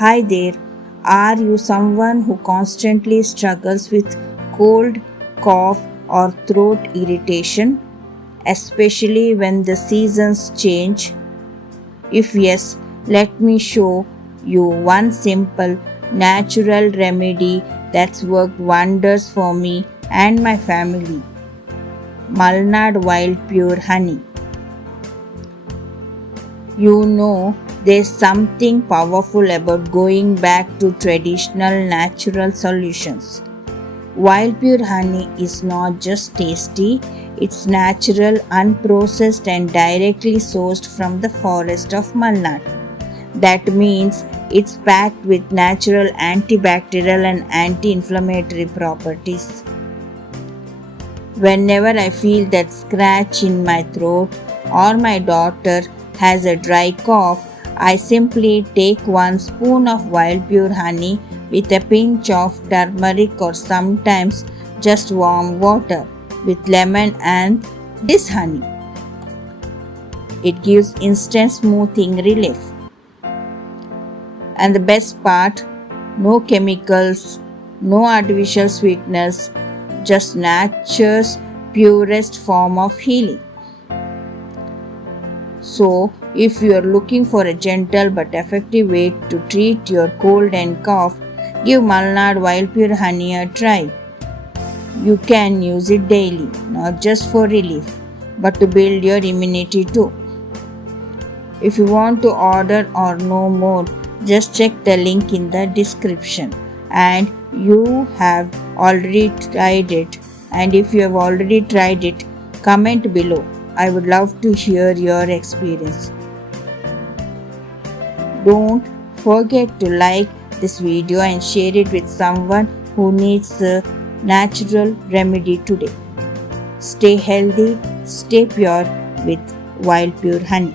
Hi there. Are you someone who constantly struggles with cold, cough, or throat irritation, especially when the seasons change? If yes, let me show you one simple natural remedy that's worked wonders for me and my family. Malnad Wildpure Honey. You know, there's something powerful about going back to traditional natural solutions. Wild pure honey is not just tasty, it's natural, unprocessed, and directly sourced from the forest of Malnad. That means it's packed with natural antibacterial and anti inflammatory properties. Whenever I feel that scratch in my throat or my daughter has a dry cough, I simply take 1 spoon of wild pure honey with a pinch of turmeric or sometimes just warm water with lemon and this honey. It gives instant smoothing relief. And the best part, no chemicals, no artificial sweetness, just nature's purest form of healing. So, if you are looking for a gentle but effective way to treat your cold and cough, give Malnad Wild Pure Honey a try. You can use it daily, not just for relief, but to build your immunity too. If you want to order or know more, just check the link in the description. And you have already tried it. And if you have already tried it, comment below. I would love to hear your experience. Don't forget to like this video and share it with someone who needs a natural remedy today. Stay healthy, stay pure with Wild Pure Honey.